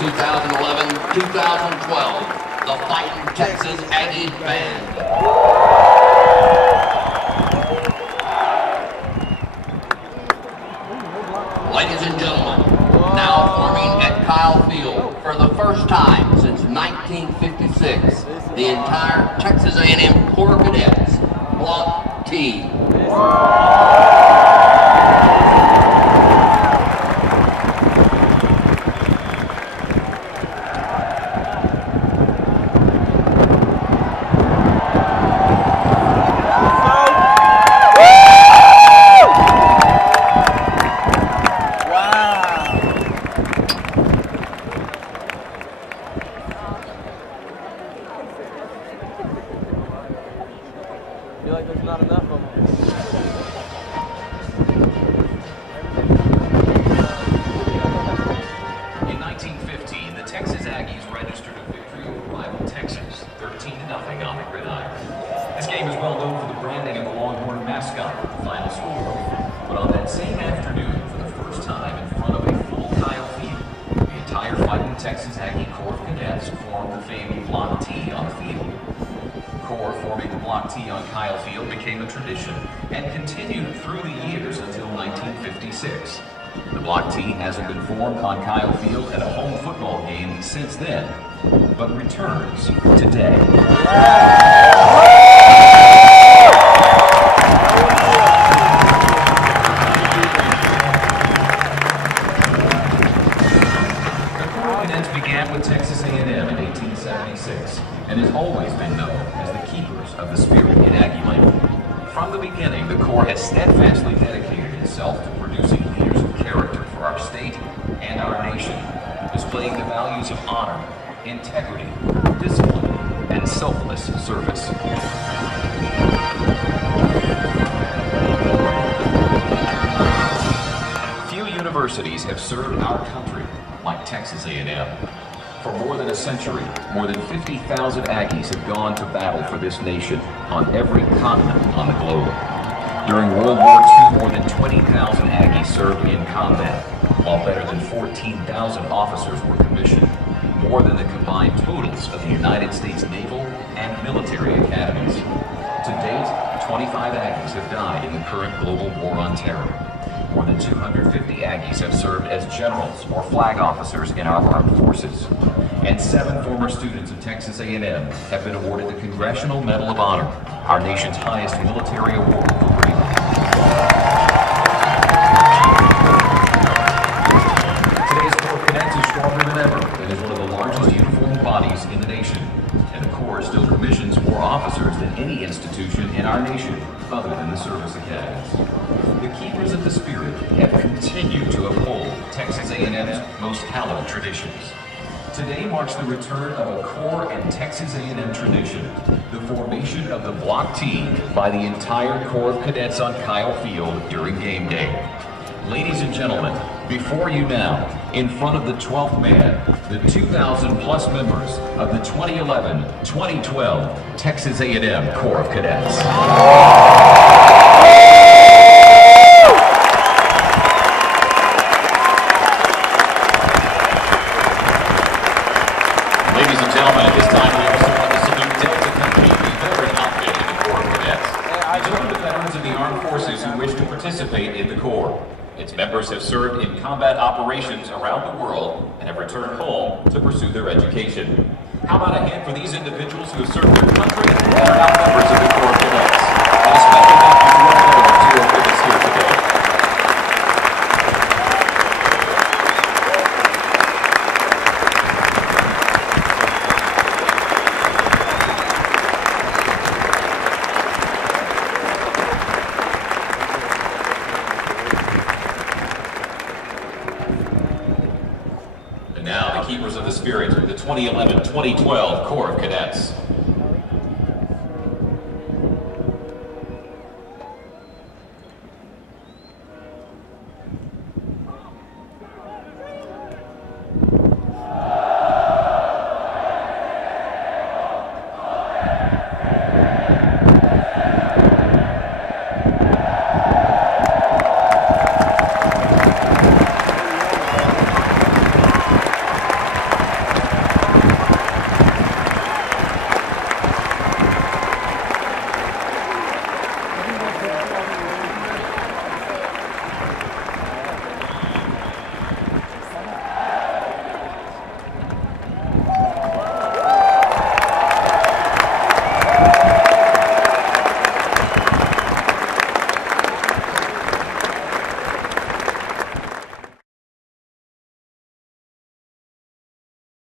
2011-2012, the Fighting Texas Aggies Band. Ladies and gentlemen, now forming at Kyle Field for the first time since 1956, the entire Texas A&M Corps of Cadets, Block T. I feel like there's not enough of them. In 1915, the Texas Aggies registered a victory over rival Texas, 13-0 on the gridiron. This game is well known for the branding of the Longhorn mascot with the final score. But on that same afternoon, for the first time in front of a full Kyle Field, the entire Fighting Texas Aggie Corps of Cadets formed the famed Block T on the field. Corps forming the Block T on Kyle Field became a tradition and continued through the years until 1956. The Block T hasn't been formed on Kyle Field at a home football game since then, but returns today. The Corps of Cadets began with Texas A&M in 1876 and has always been known as the keepers of the spirit in Aggie land. From the beginning, the Corps has steadfastly dedicated itself to producing leaders of character for our state and our nation, displaying the values of honor, integrity, discipline, and selfless service. Few universities have served our country like Texas A&M. For more than a century, more than 50,000 Aggies have gone to battle for this nation on every continent on the globe. During World War II, more than 20,000 Aggies served in combat, while better than 14,000 officers were commissioned, more than the combined totals of the United States Naval and military academies. To date, 25 Aggies have died in the current global war on terror. More than 250 Aggies have served as generals or flag officers in our armed forces. And 7 former students of Texas A&M have been awarded the Congressional Medal of Honor, our nation's highest military award for bravery. Today's Corps of Cadets is stronger than ever and is one of the largest uniformed bodies in the nation. And the Corps still commissions more officers than any institution in our nation other than the service academies. The keepers of the spirit have continued to uphold Texas A&M's most hallowed traditions. Today marks the return of a Corps and Texas A&M tradition, the formation of the Block T by the entire Corps of Cadets on Kyle Field during game day. Ladies and gentlemen, before you now, in front of the 12th man, the 2,000+ members of the 2011-2012 Texas A&M Corps of Cadets. Ladies and gentlemen, at this time we also want to salute Delta Company, the veteran outfit in the Corps of Cadets. These are the veterans of the armed forces who wish to participate in the Corps. Its members have served in combat operations around the world and have returned home to pursue their education. How about a hand for these individuals who have served their country and are now members of the Corps of Cadets? And a special thank you to our veterans who are with us here today. And now the keepers of the spirit, the 2011-2012 Corps of Cadets.